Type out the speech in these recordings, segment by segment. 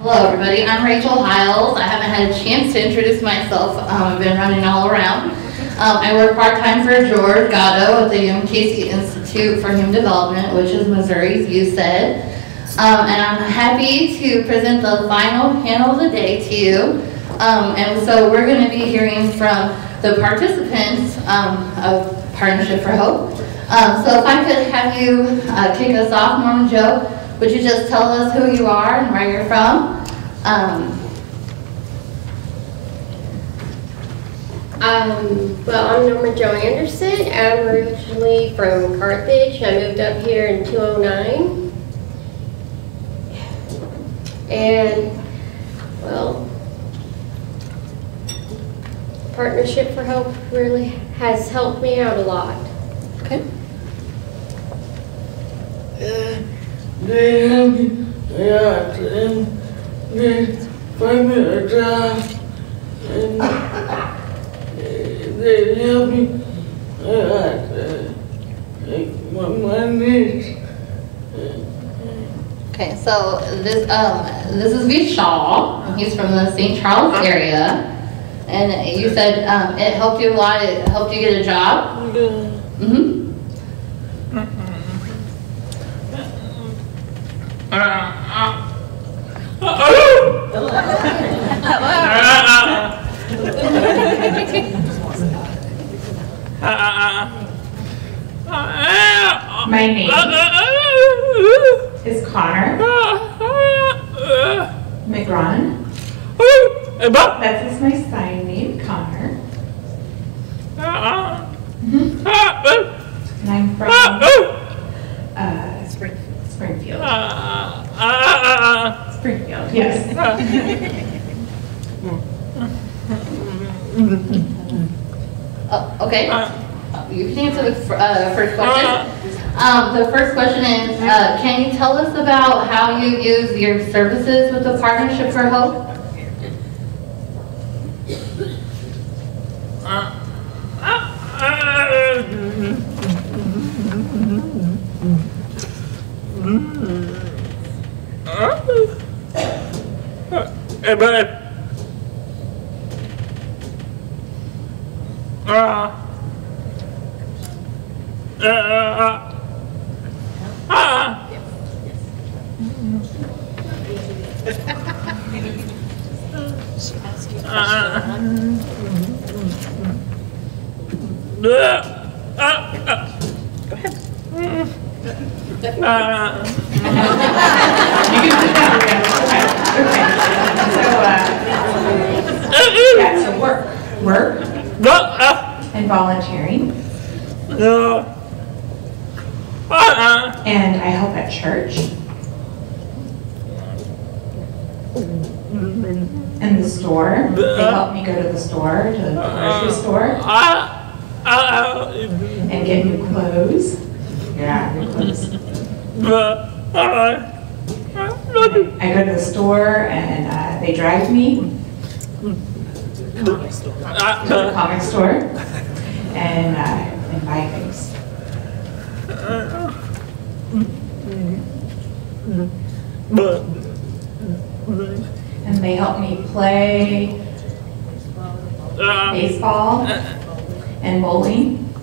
Hello everybody, I'm Rachel Hiles. I haven't had a chance to introduce myself. I've been running all around. I work part-time for George Gatto at the UMKC Institute for Human Development, which is Missouri's USAID. And I'm happy to present the final panel of the day to you. And so we're going to be hearing from the participants of Partnership for Hope. So if I could have you kick us off, Norman Joe, would you just tell us who you are and where you're from? Well, I'm Norma Jo Anderson. I'm originally from Carthage. I moved up here in 2009. And, well, Partnership for Hope really has helped me out a lot. Okay. They help me a lot, and they find me a job, and they help me a lot, like my needs. Okay, so this is Vishal. He's from the St. Charles area, and you said it helped you a lot. It helped you get a job. Mm-hmm. My name is Connor McGrawn. That's just my sign name, Connor. And I'm from Springfield. Springfield, yes. Okay. You can answer the first question. The first question is, can you tell us about how you use your services with the Partnership for Hope? So work and volunteering. And I help at church. And the store. They help me go to the store, to the grocery store. And get new clothes. Yeah, new clothes. I go to the store and they drive me to the comic store and buy things. And they help me play baseball and bowling.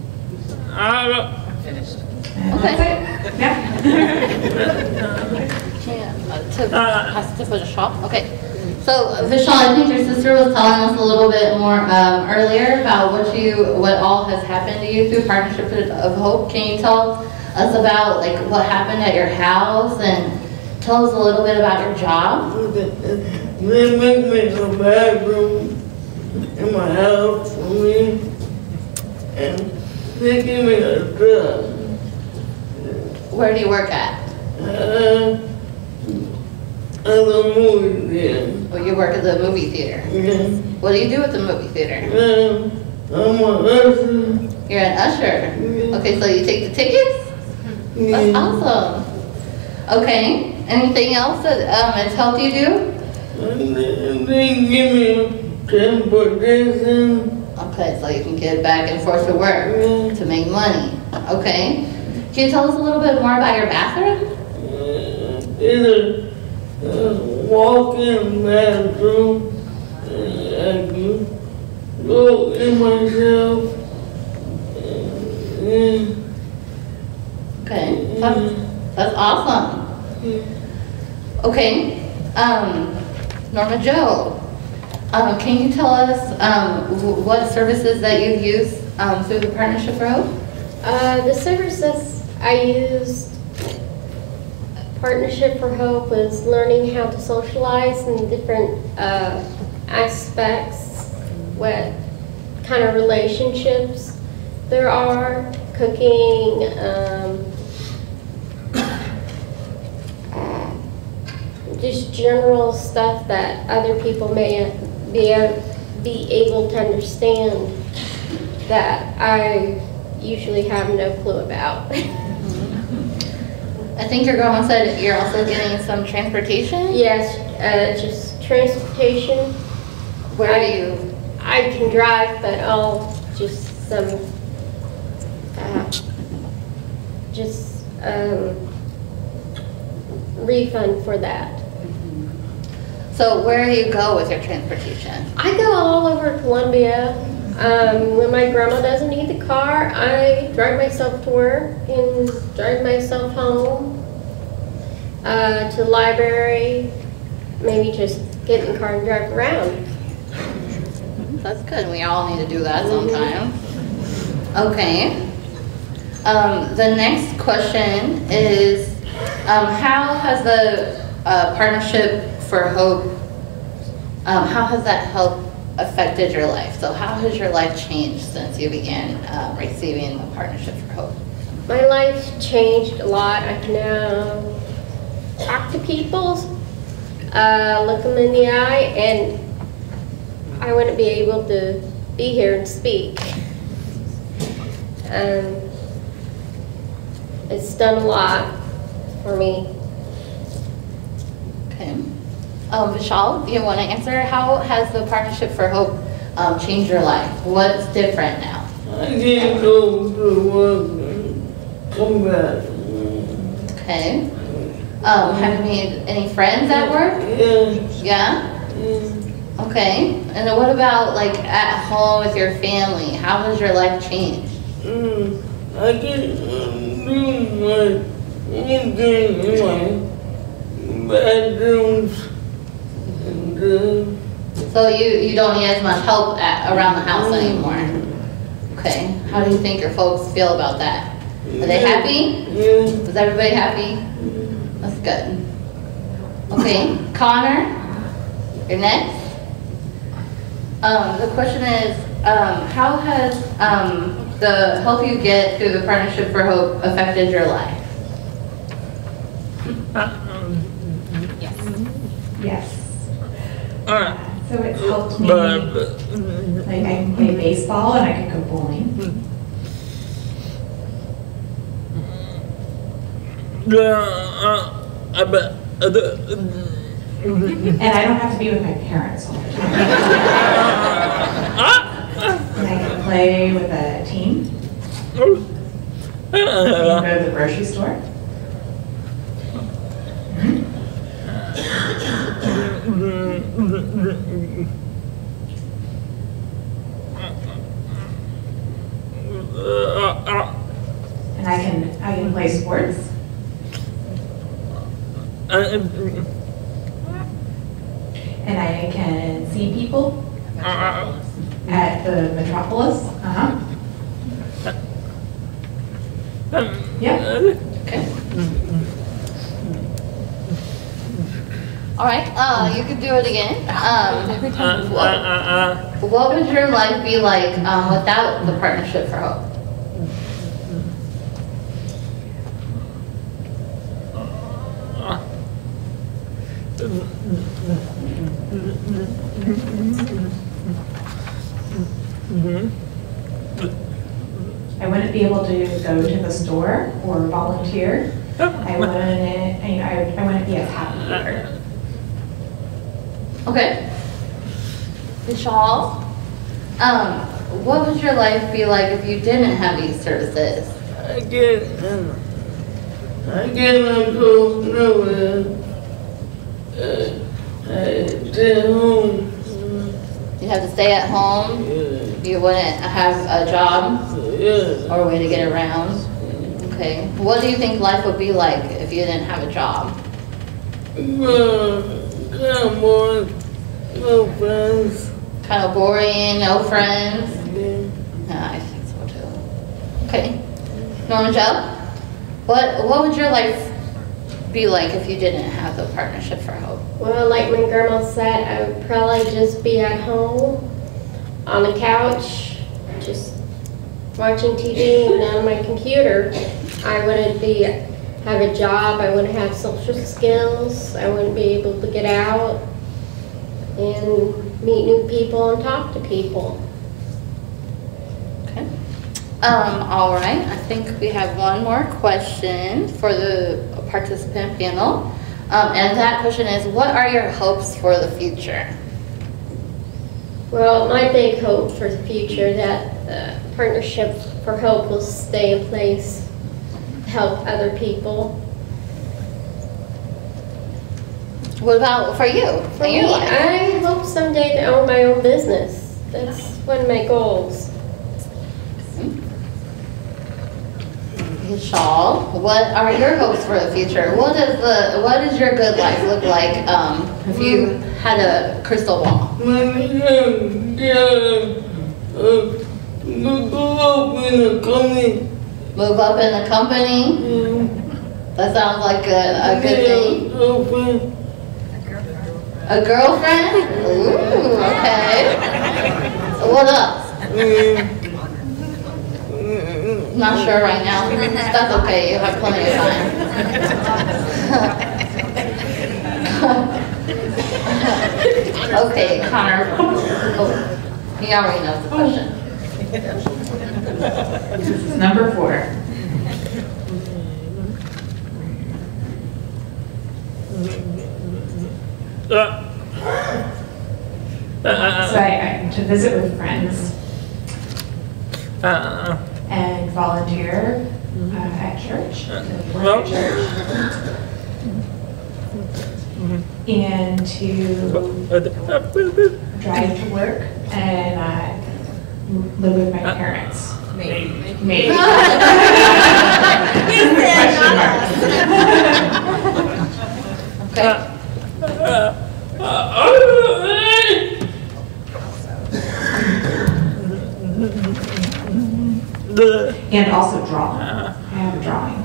Okay. Yeah. To put a shop. Okay. So Vishal, I think your sister was telling us a little bit more earlier about what all has happened to you through Partnership of Hope. Can you tell us about like what happened at your house and tell us a little bit about your job? They make me a bathroom in my house for me, and they give me a job. Where do you work at? At the movie theater. Oh, you work at the movie theater. Yeah. What do you do at the movie theater? I'm an usher. You're an usher. Yeah. Okay, so you take the tickets? That's Yeah. awesome. Okay. Anything else that it's helped you do? And they give me transportation. Okay, so you can get back and forth to work Yeah. to make money. Okay. Can you tell us a little bit more about your bathroom? Either walk in the bathroom, and I can go in myself, and Okay, that's awesome. Okay, Norma Jo, can you tell us what services that you've used through the Partnership for Hope? The services I used, Partnership for Hope, was learning how to socialize in different aspects, what kind of relationships there are, cooking, just general stuff that other people may be able to understand that I usually have no clue about. I think your grandma said you're also getting some transportation? Yes, just transportation. Where are you? I can drive, but I'll just some, refund for that. So where do you go with your transportation? I go all over Columbia. When my grandma doesn't need the car, I drive myself to work and drive myself home, to the library, maybe just get in the car and drive around. That's good. We all need to do that sometime. Okay. The next question is, how has the Partnership for Hope, how has that help affected your life? So how has your life changed since you began receiving the Partnership for Hope? My life changed a lot. I can now talk to people, look them in the eye, and I wouldn't be able to be here and speak. It's done a lot for me. Okay. Vishal, do you want to answer? How has the Partnership for Hope changed your life? What's different now? I can go to work and come back. Okay. Have you made any friends at work? Yeah. Yeah? Okay. And then what about like at home with your family? How has your life changed? I can do my own thing in my bedrooms. And, So you don't need as much help around the house anymore? Okay. How do you think your folks feel about that? Are they happy? yeah. Is everybody happy? That's good. Okay, Connor, you're next. The question is, how has the help you get through the Partnership for Hope affected your life? Yes. Alright. So it's helped me, like I can play baseball and I can go bowling. And I don't have to be with my parents all the time. And I can play with a team. I can go to the grocery store. And I can play sports. And I can see people at the Metropolis. Yep. Okay. All right, you can do it again. What would your life be like without the Partnership for Hope? I wouldn't be able to go to the store or volunteer. I wouldn't be as happy here. Okay. Vishal, what would your life be like if you didn't have these services? I cannot go nowhere. stay home. You have to stay at home. Yeah. You wouldn't have a job Yeah. or a way to get around. Okay. What do you think life would be like if you didn't have a job? Come on. No friends. Kind of boring, no friends. Yeah. Yeah, I think so too. Okay. Norman Joe, what would your life be like if you didn't have the Partnership for Hope? Well, like my grandma said, I would probably just be at home on the couch, just watching TV and on my computer. I wouldn't have a job. I wouldn't have social skills. I wouldn't be able to get out and meet new people and talk to people. Okay. All right. I think we have one more question for the participant panel. And that question is, what are your hopes for the future? Well, my big hope for the future that the Partnership for Hope will stay in place to help other people. What about for you? For in your me, life? I hope someday to own my own business. That's one of my goals. Okay, Shawl, what are your hopes for the future? What does your good life look like if you had a crystal ball? Go up in the company. Move up in the company? That sounds like a good thing. Girlfriend. A girlfriend? Ooh, okay. What else? Not sure right now. That's okay, you have plenty of time. Okay, Connor. Oh, he already knows the question. Number 4. So I to visit with friends and volunteer at church, work at church, and to drive to work and live with my parents. Maybe. Question mark. Okay. And also drawing. I have a drawing.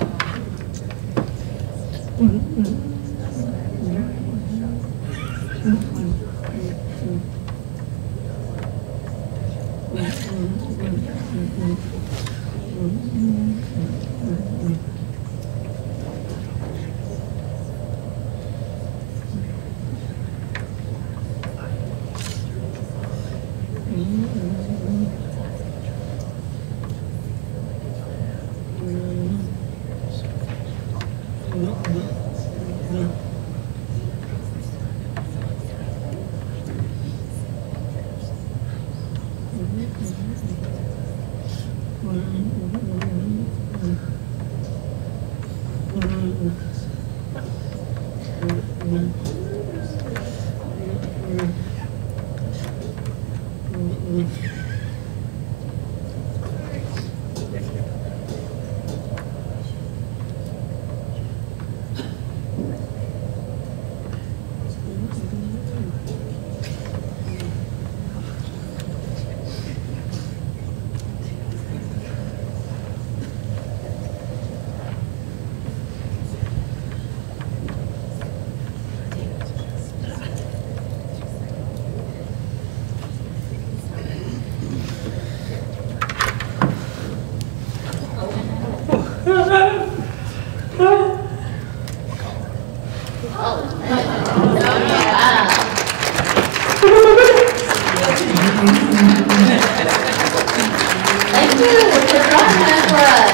Thank you for drawing that for us.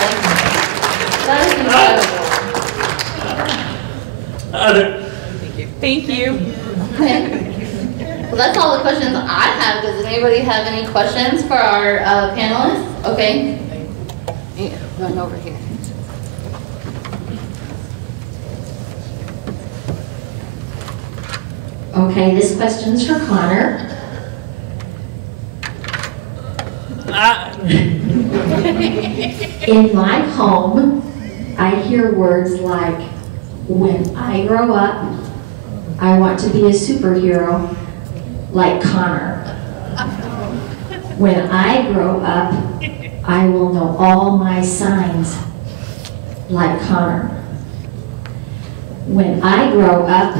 That is incredible. Thank you. Okay. Well, that's all the questions I have. Does anybody have any questions for our panelists? Okay. Yeah, run over here. Okay, this question's for Connor. In my home, I hear words like, when I grow up, I want to be a superhero like Connor. When I grow up, I will know all my signs like Connor. When I grow up,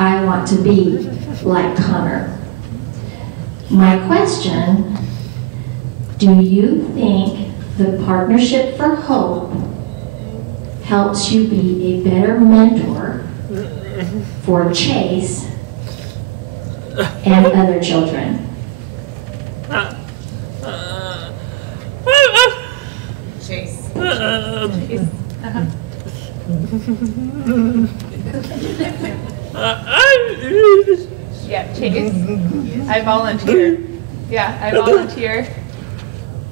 I want to be like Connor. My question, do you think the Partnership for Hope helps you be a better mentor for Chase and other children? Chase. Yeah, Chase. I volunteer. Yeah, I volunteer.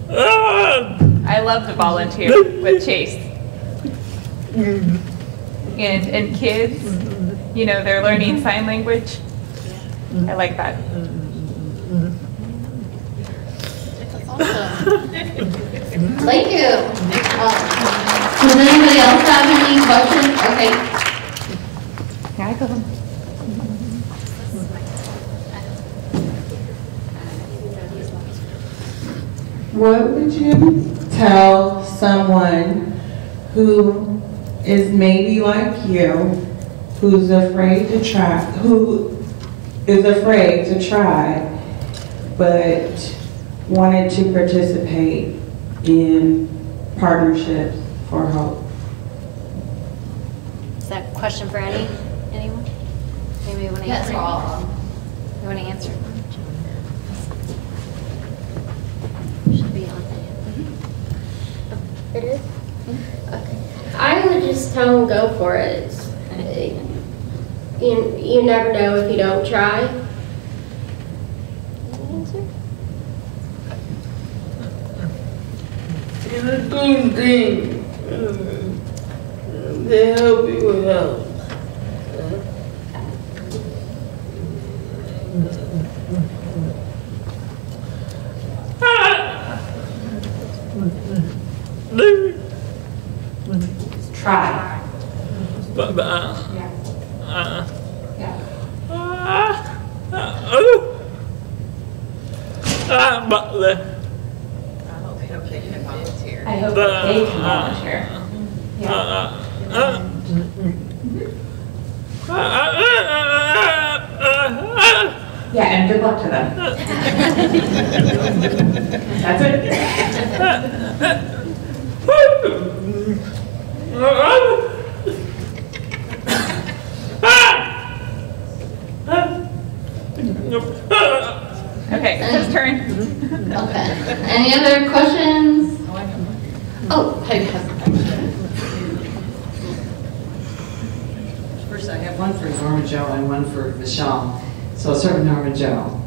I love to volunteer with Chase. And kids, you know, they're learning sign language. I like that. Thank you. Does anybody else have any questions? Okay. Here I go. What would you tell someone who is maybe like you, who is afraid to try, but wanted to participate in Partnerships for Hope? Is that a question for anyone? Maybe you want to Yes, answer? for all of them. You want to answer? Should be on It is? Okay. I would just tell them go for it. You never know if you don't try. It's a good thing. They help you out. Try. I hope that they can volunteer. Yeah, and good luck to them. That's it. Okay, it's his turn. Okay. Any other questions? Oh, Heidi has a question. First, I have one for Norma Jo and one for Michelle. So I'll start with Norma Jo.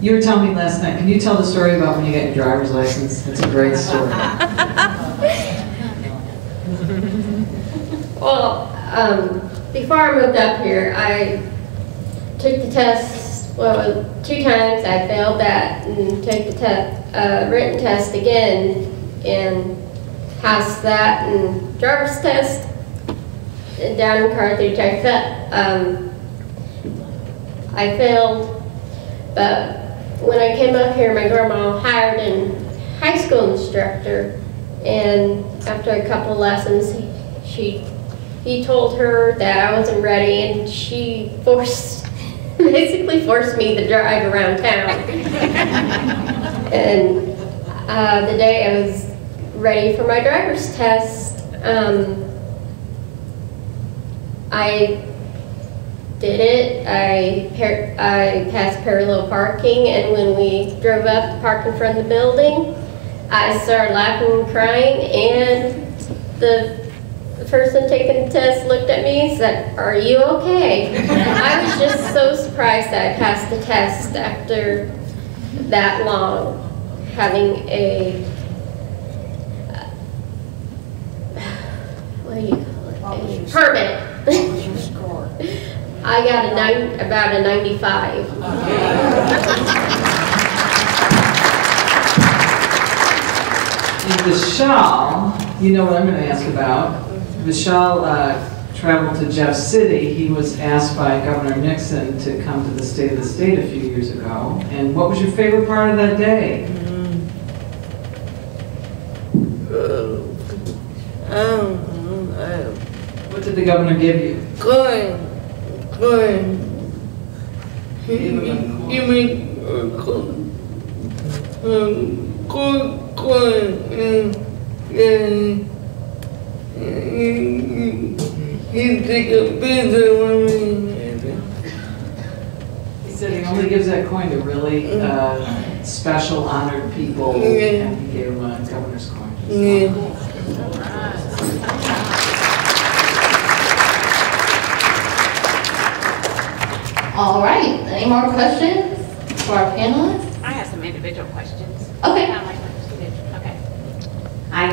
You were telling me last night, can you tell the story about when you got your driver's license? It's a great story. Well, before I moved up here, I took the test, well, 2 times. I failed that and took the written test again and passed that, and driver's test down in Carthage. I failed, but when I came up here, my grandma hired a high school instructor, and after a couple of lessons, he told her that I wasn't ready, and she basically forced me to drive around town. And the day I was ready for my driver's test, I did it. I passed parallel parking, and when we drove up to park in front of the building, I started laughing and crying, and the person taking the test looked at me and said, "Are you okay?" I was just so surprised that I passed the test after that long, having a, what do you call it? A permit. I got about a 95. And Vishal, you know what I'm going to ask about. Vishal traveled to Jeff City. He was asked by Governor Nixon to come to the State of the State a few years ago. And what was your favorite part of that day? What did the governor give you? Corn. Give me corn and he take a picture with me. He said he only gives that coin to really special, honored people, and he gave him a governor's coin. Yeah. All right, any more questions for our panelists? I have some individual questions. Okay. Okay. Hi,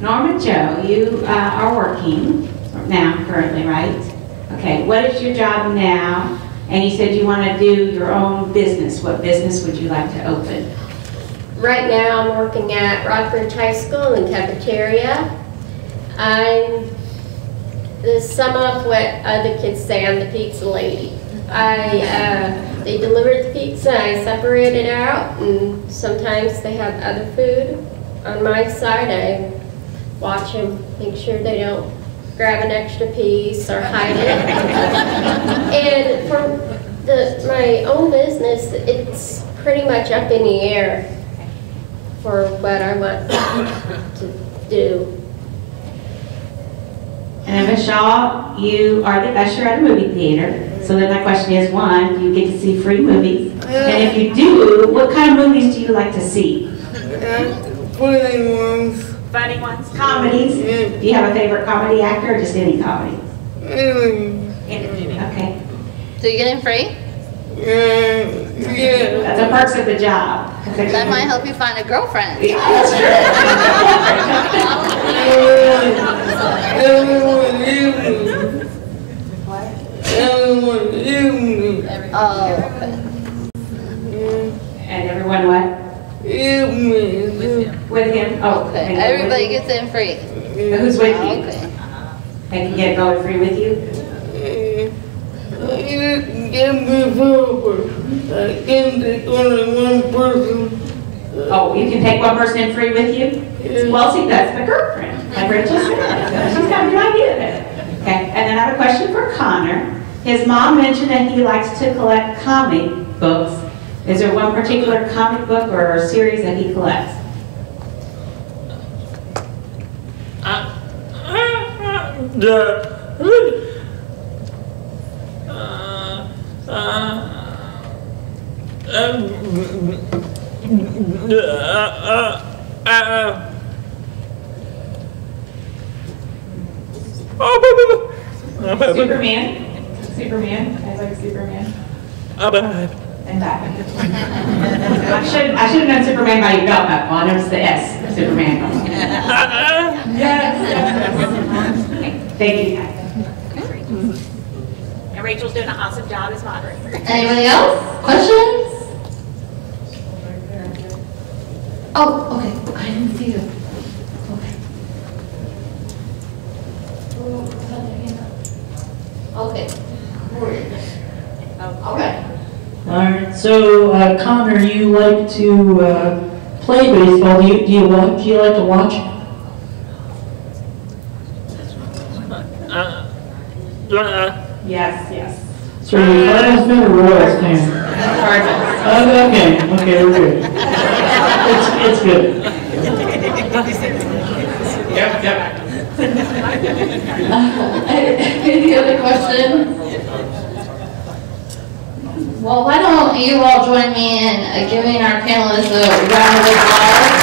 Norma Jo, you are working now currently, right? Okay, what is your job now? And you said you want to do your own business. What business would you like to open? Right now, I'm working at Rockbridge High School in the cafeteria. To sum up what other kids say, I'm the pizza lady. They deliver the pizza, I separate it out, and sometimes they have other food. On my side, I watch them, make sure they don't grab an extra piece or hide it. And for my own business, it's pretty much up in the air for what I want to do. And Vishal, you are the usher at a movie theater. So then my question is, one, do you get to see free movies? And if you do, what kind of movies do you like to see? Funny ones. Funny ones? Comedies? Do you have a favorite comedy actor or just any comedy? Anything. Okay. Do you get in free? Yeah. That's the perks of the job. That might help you find a girlfriend. Yeah, that's true. Everyone leave me. Everyone leave me. Oh, okay. And everyone what? Leave me. With him? Oh, Okay, and everybody with gets in free. you? Who's with you? Okay. They can get going free with you? Give me food. I can't take only one person. Oh, you can take one person in free with you? Well, see, that's the girlfriend. Like Rachel said. She's got a good idea there. Okay, and then I have a question for Connor. His mom mentioned that he likes to collect comic books. Is there one particular comic book or series that he collects? Superman? I like Superman. And Batman. I should have known Superman by your belt buckle. I noticed the S, Superman. Yes. Okay, thank you. And Rachel's doing an awesome job as moderator. Anybody else? Questions? Oh, okay. I didn't see you. Okay. Okay. All right. All right. So, Connor, you like to play baseball. Do you like to watch? Yes. So, you're a Cardinals fan or Royals fan? Cardinals. Okay, we're good. It's good. Yep. Any other questions? Well, why don't you all join me in giving our panelists a round of applause?